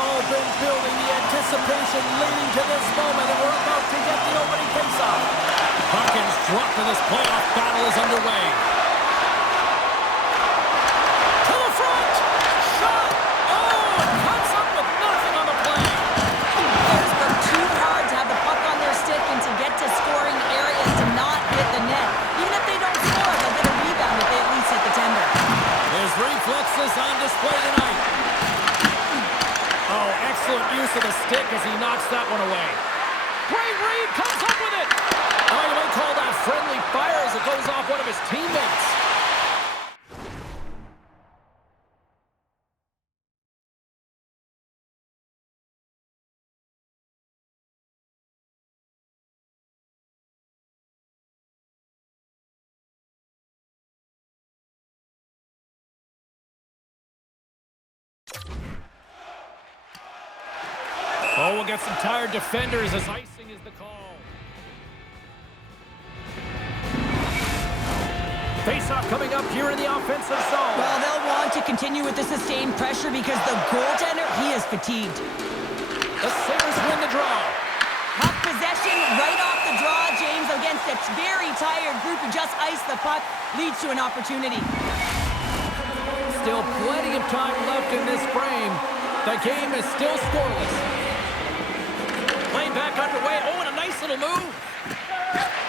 all been building the anticipation leading to this moment, and we're about to get the opening faceoff. Hawkins dropped and this playoff battle is underway. To the front! Shot! Oh, it comes up with nothing on the play. Players work too hard to have the puck on their stick and to get to scoring areas to not hit the net. Even if they don't score, they'll get a rebound if they at least hit the tender. His reflexes on display tonight. Oh, excellent use of the stick as he knocks that one away. Great read, comes up with it. Oh, you might call that friendly fire as it goes off one of his teammates. Oh, we'll get some tired defenders as icing is the call. Face-off coming up here in the offensive zone. Well, they'll want to continue with the sustained pressure because the goaltender, he is fatigued. The Sabres win the draw. Puck possession right off the draw, James, against a very tired group who just iced the puck, leads to an opportunity. Still plenty of time left in this frame. The game is still scoreless. Play back underway. Oh, and a nice little move.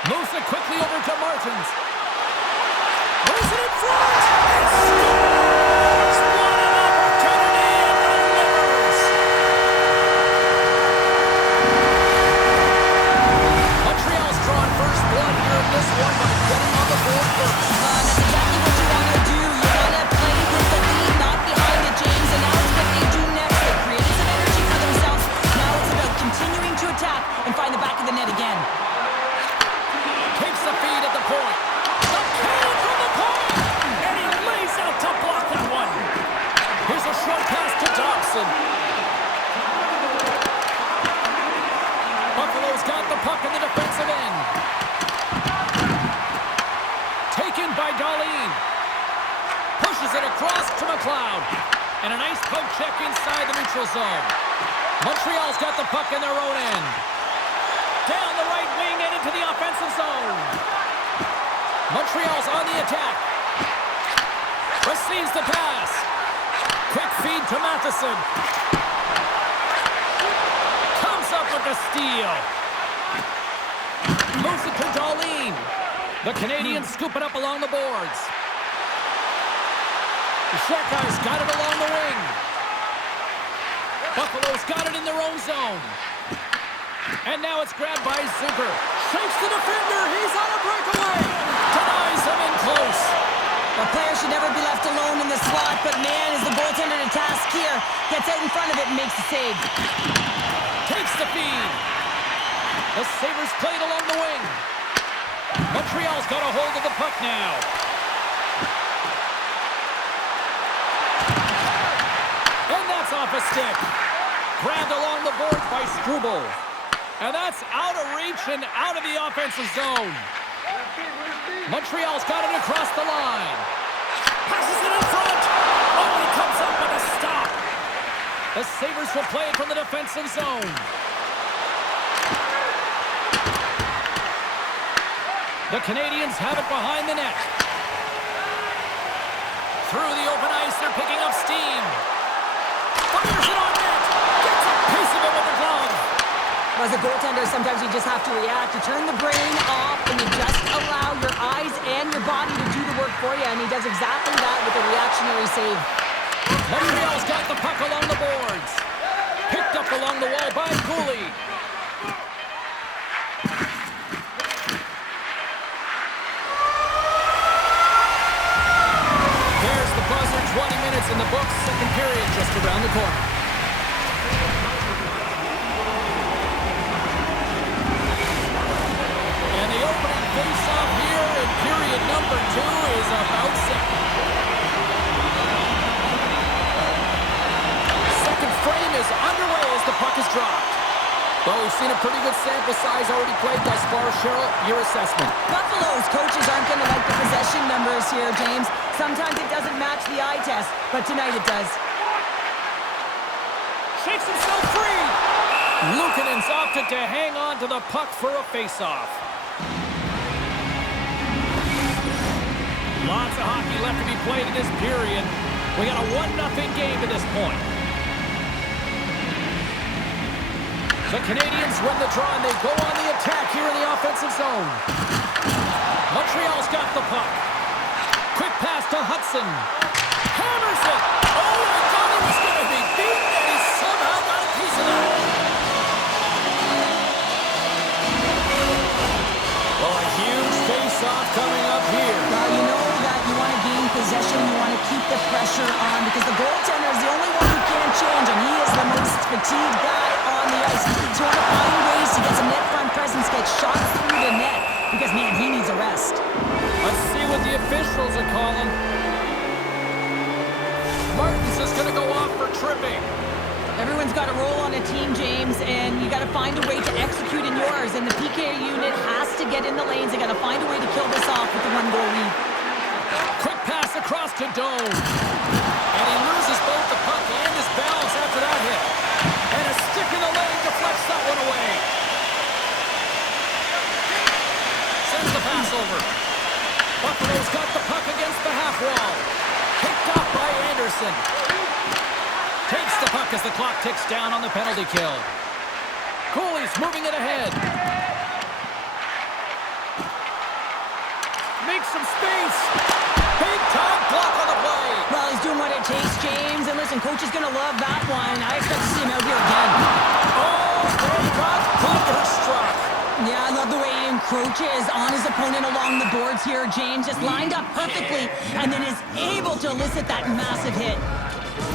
Moves it quickly over to Martins. Moves it in front. And scores! What an opportunity and delivers. Montreal's drawn first blood here in this one by getting on the board first. That's exactly what you want to do. You want to play with the lead, not behind it, James. And now it's what they do next. They created some energy for themselves. Now it's about continuing to attack and find the back of the net again. Takes the feed at the point. The kill from the point! And he lays out to block that one. Here's a short pass to Thompson. Buffalo's got the puck in the defensive end. Taken by Darlene. Pushes it across to McLeod. And a nice poke check inside the neutral zone. Montreal's got the puck in their own end. Down the right wing and into the offensive zone. Montreal's on the attack. Receives the pass. Quick feed to Matheson. Comes up with the steal. Moves it to Darlene. The Canadiens scoop it up along the boards. The Sharkeyes got it along the wing. Buffalo's got it in their own zone. And now it's grabbed by Zucker. Shakes the defender. He's on a breakaway. Denies him in close. The player should never be left alone in the slot, but man, is the goaltender to task here. Gets out in front of it and makes the save. Takes the feed. The Sabres played along the wing. Montreal's got a hold of the puck now. And that's off a stick. Grabbed along the boards by Struble. And that's out of reach and out of the offensive zone. Montreal's got it across the line. Passes it in front. Oh, he comes up with a stop. The Sabres will play it from the defensive zone. The Canadiens have it behind the net. Through the open ice, they're picking up steam. Fires it on net. Gets a piece of it with the glove. As a goaltender, sometimes you just have to react. You turn the brain off and you just allow your eyes and your body to do the work for you. And he does exactly that with a reactionary save. Montreal's got the puck along the boards. Picked up along the wall by Cooley. There's the buzzer. 20 minutes in the books. Second period just around the corner. And the opening face-off here in period number 2 is about set. Second frame is underway as the puck is dropped. Well, we've seen a pretty good sample size already played thus far. Cheryl, your assessment. Buffalo's coaches aren't going to like the possession numbers here, James. Sometimes it doesn't match the eye test, but tonight it does. shakes himself free. Luukkonen's opted to hang on to the puck for a face-off. Lots of hockey left to be played in this period. We got a 1-0 game to this point. The Canadiens win the draw, and they go on the attack here in the offensive zone. Montreal's got the puck. Quick pass to Hudson. Hammers it. Oh, I thought he was going to be beaten, and he somehow got a piece of that. Well, a huge face-off coming up here. Well, you know that you want to gain possession, you want to keep the pressure on, because the goaltender is the only one who can't change, and he is the most fatigued guy on the ice. So you want to find ways to get some net front presence, get shots through the net, because, man, he needs a rest. Let's see what the officials are calling. Martin's just going to go off for tripping. Everyone's got a role on a team, James, and you got to find a way to execute in yours, and the PK unit has to get in the lanes. They got to find a way to kill this off with the 1-goal lead. Quick pass across to Doan. And he loses both the puck and his balance after that hit. And a stick in the leg deflects that one away. Sends the pass over. Buffalo's got the puck against the half wall. Picked up by Anderson. Takes the puck as the clock ticks down on the penalty kill. Cooley's moving it ahead. Makes some space. Big time block on the play. Well, he's doing what it takes, James. And listen, coach is going to love that one. I expect to see him out here again. Oh, they got thunderstruck. Yeah, I love the way he encroaches on his opponent along the boards here, James. Just lined up perfectly and then is able to elicit that massive hit.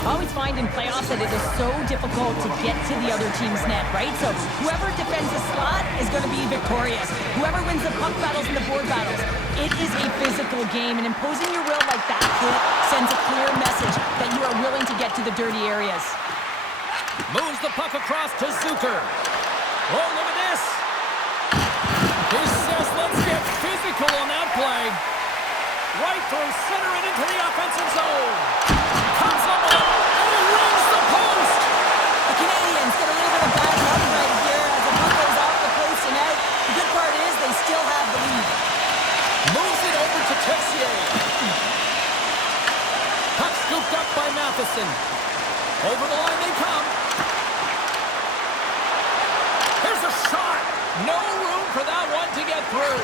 I always find in playoffs that it is so difficult to get to the other team's net, right? So whoever defends the slot is going to be victorious. Whoever wins the puck battles and the board battles, it is a physical game, and imposing your will like that hit sends a clear message that you are willing to get to the dirty areas. Moves the puck across to Zucker. Oh, look at this. He says, let's get physical on that play. Right through center and into the offensive zone. Comes up with it, and he rings the post. The Canadiens get a little bit of bad luck right here as the puck goes off the post and out. The good part is they still have the lead. Moves it over to Tessier. Puck scooped up by Matheson. Over the line they come. Here's a shot. No room for that one to get through.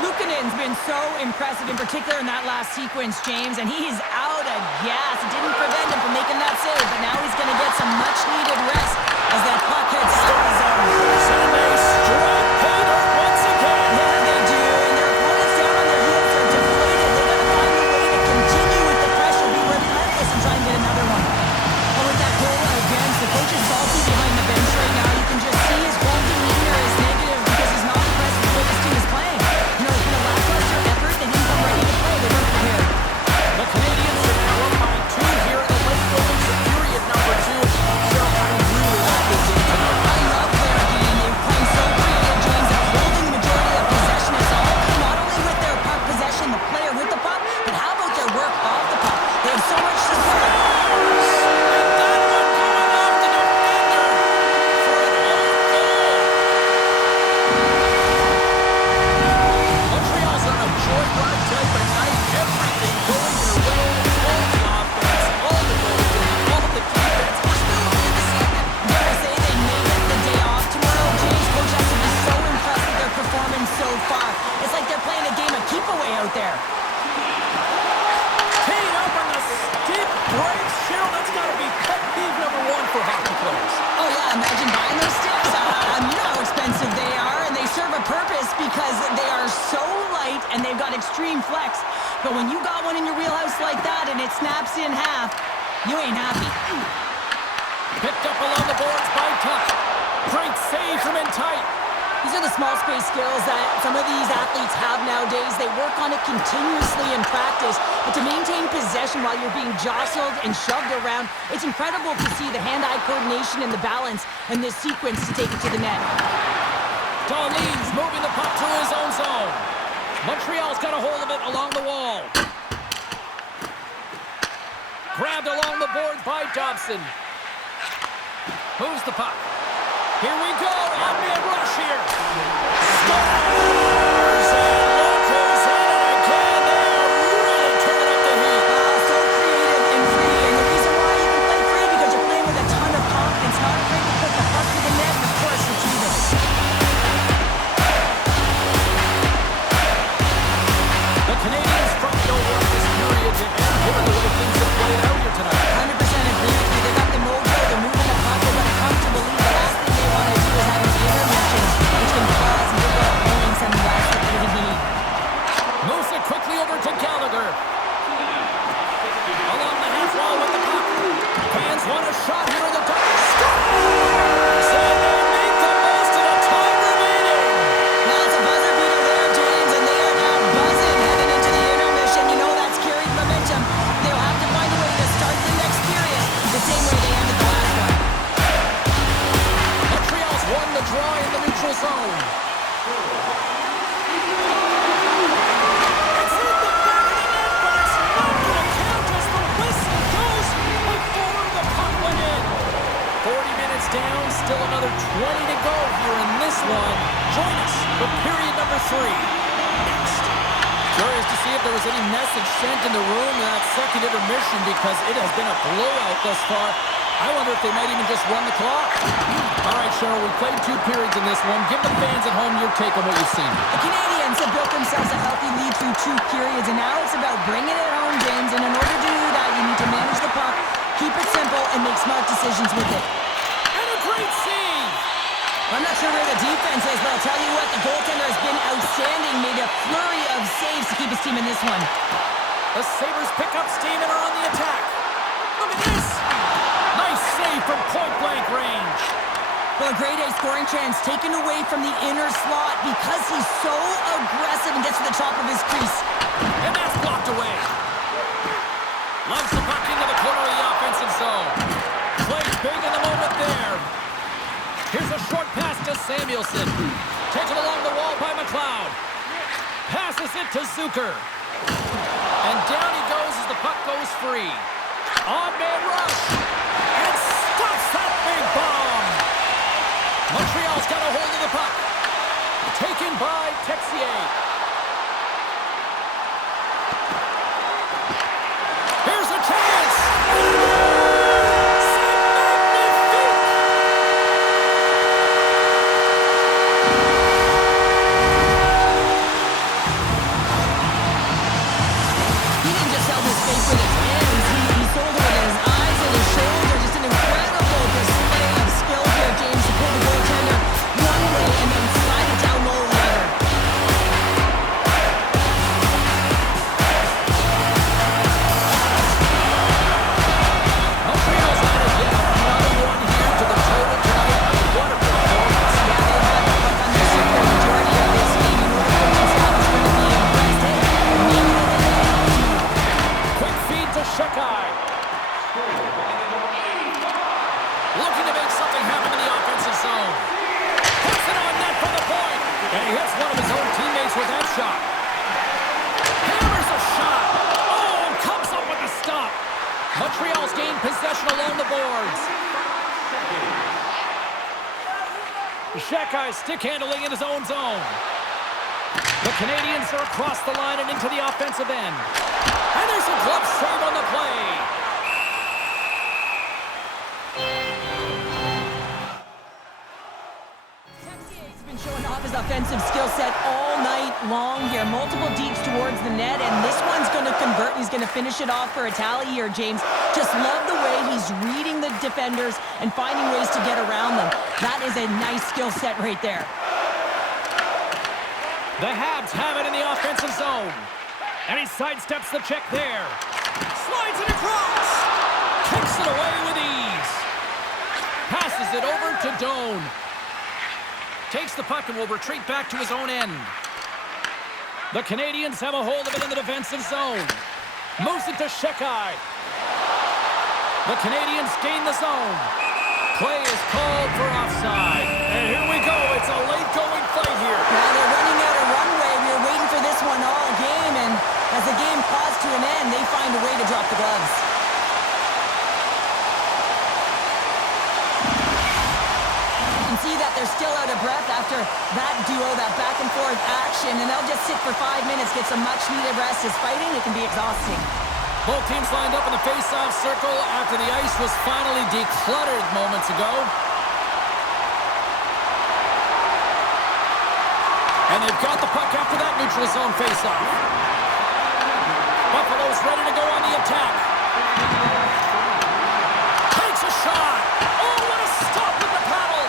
Luukkonen's been so impressive, in particular in that last sequence, James, and he's out of gas. It didn't prevent him from making that save, but now he's going to get some much-needed rest as that puck heads out of the zone. So they strike pay dirt once again. Yeah, they do, and their opponents down on their heels are deflated. They got to find a way to continue with the pressure, be relentless, and try and get another one. And with that goal against, the coach is salty behind the bench right now. You can just see his whole demeanor is negative because he's not impressed with what this team is playing. You know, it's been a lackluster effort. They didn't come ready to play. They weren't prepared. The Canadiens are now up by 2 here in the late going to period number 2. Cheryl, I really like this game tonight. I love their game. They're playing so creative, James. They're holding the majority of possession. It's all not only with their puck possession, the player with the puck, but how about their work off the puck? They have so much support. So far. It's like they're playing a game of keep away out there. Teed up on the steep breaks. Cheryl, that's got to be pet peeve number 1 for hockey players. Oh yeah, imagine buying those sticks. You know how expensive they are, and they serve a purpose because they are so light and they've got extreme flex. But when you got one in your wheelhouse like that and it snaps in half, you ain't happy. Picked up along the boards by Tuck. Great save from in tight. These are the small space skills that some of these athletes have nowadays. They work on it continuously in practice. But to maintain possession while you're being jostled and shoved around, it's incredible to see the hand-eye coordination and the balance in this sequence to take it to the net. Darlene's moving the puck to his own zone. Montreal's got a hold of it along the wall. Grabbed along the board by Dobson. Moves the puck. Here we go. On-man rush here. Scores! And look who's in it again. They are really turning up the heat. So creative and free. And the reason why you can play free because you're playing with a ton of confidence. Not afraid to put the puck to the net and, of course, retrieve it. The Canadiens front door want this period to end given the way things have played out here tonight. 100% agree with you. They got the mojo. They're moving the puck. They're going to come to believe the last thing they want to do is have an intermission, which can cause and give their opponents some less than they need. Moves it quickly over to Gallagher. Along the half wall with the puck. Fans want a shot here in the dark. Scores! And they make the most of the time remaining. Well, it's a buzzer beater there, James, and they are now buzzing heading into the intermission. You know that's carried momentum. They'll have to find a way to start the next period the same way they ended the last one. Montreal's won the draw in the neutral zone. It's in the back of the net, but it's not going to count as the whistle goes before the puck went in. 40 minutes down, still another 20 to go here in this one. Join us for period number 3. Next. Curious to see if there was any message sent in the room in that second intermission because it has been a blowout thus far. I wonder if they might even just run the clock. All right, Cheryl, we played 2 periods in this one. Give the fans at home your take on what you've seen. The Canadiens have built themselves a healthy lead through 2 periods, and now it's about bringing it home, James. And in order to do that, you need to manage the puck, keep it simple, and make smart decisions with it. And a great save. I'm not sure where the defense is, but I'll tell you what, the goaltender has been outstanding, made a flurry of saves to keep his team in this one. The Sabres pick up steam and are on the attack. Look at this. Nice save from point-blank range. Well, a grade A scoring chance taken away from the inner slot because he's so aggressive and gets to the top of his crease. And that's blocked away. Loves the puck into the corner of the offensive zone. Plays big in the moment there. Here's a short pass to Samuelson. Taken along the wall by McLeod. Passes it to Zucker. And down he goes as the puck goes free. On-man rush. And stops that big bomb. Montreal's got a hold of the puck. Taken by Texier. Here's a chance. He didn't just sell his face with his hands. He sold it with his eyes and his shoulders. Just an incredible display of skill here, James, to pull the goaltender one way and then slide it down low the other. Montreal's added yet another one here to the total tonight. What a performance. Yeah, they've had the puck on the super majority of this game. You know the coaching staff is going to be impressed. Hey, maybe they did it. Quick feed to Shekai. Looking to make something happen in the offensive zone. Puts it on net from the point. And he hits one of his own teammates with that shot. Hammers a shot. Oh, comes up with the stop. Montreal's gained possession along the boards. Shekai stick handling in his own zone. The Canadiens are across the line and into the offensive end. And there's a glove save on the play. Texier's been showing off his offensive skill set all night long here. Multiple deeps towards the net, and this one's going to convert. He's going to finish it off for a tally here, James. Just love the way he's reading the defenders and finding ways to get around them. That is a nice skill set right there. The Habs have it in the offensive zone. And he sidesteps the check there. Slides it across. Kicks it away with ease. Passes it over to Doan. Takes the puck and will retreat back to his own end. The Canadiens have a hold of it in the defensive zone. Moves it to Shekai. The Canadiens gain the zone. Play is called for offside. And here we go. It's a late-going fight here. Now they're running out of runway. We were waiting for this one all game, and as the game paused to an end, they find a way to drop the gloves. they're still out of breath after that duo, that back and forth action, and they'll just sit for 5 minutes, get some much-needed rest. As fighting, it can be exhausting. Both teams lined up in the face-off circle after the ice was finally decluttered moments ago. And they've got the puck after that neutral zone face-off. Buffalo's ready to go on the attack. Takes a shot. Oh, what a stop with the paddle.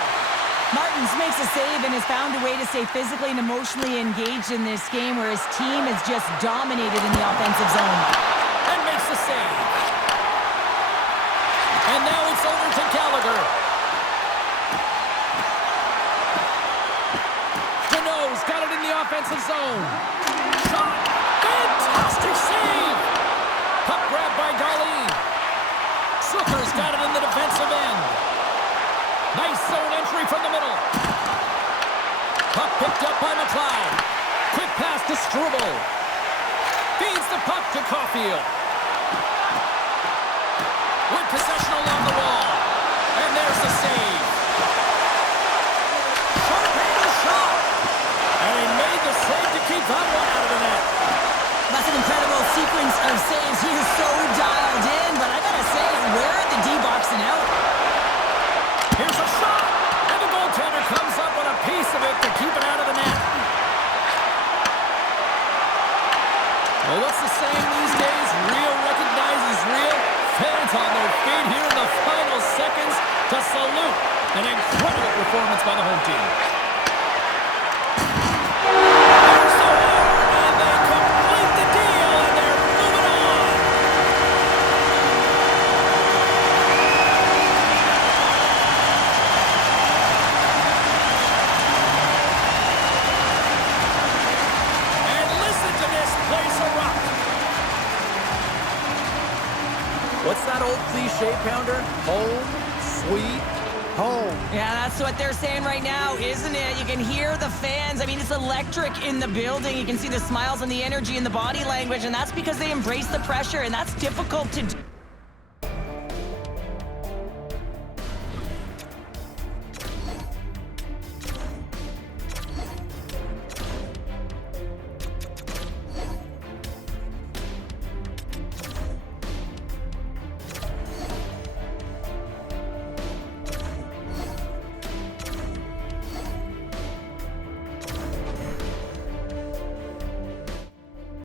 Martins makes a save and has found a way to stay physically and emotionally engaged in this game where his team is just dominated in the offensive zone. And makes the save. And now it's over to Gallagher. Deneau's got it in the offensive zone. Shot. Fantastic save. Puck grab by Golly. Zucker's got it in the defensive end. Nice zone entry from the middle. Puck picked up by McLeod. Quick pass to Struble. Feeds the puck to Caulfield. With possession along the wall. And there's the save. Sharp-handed shot. And he made the save to keep that one out of the net. That's an incredible sequence of saves. He is so dialed in, but I gotta say, where are the D-boxing out? Here's a shot. And the goaltender comes up with a piece of it to keep it out of the net. Well, what's the saying these days? Real recognizes real. Fans on their feet here in the final seconds to salute an incredible performance by the home team. There's the horn, and they complete the deal, and they're moving on. And listen to this place erupt. What's that old cliche, Pounder? Home, sweet home. Yeah, that's what they're saying right now, isn't it? You can hear the fans. I mean, it's electric in the building. You can see the smiles and the energy and the body language, and that's because they embrace the pressure, and that's difficult to do.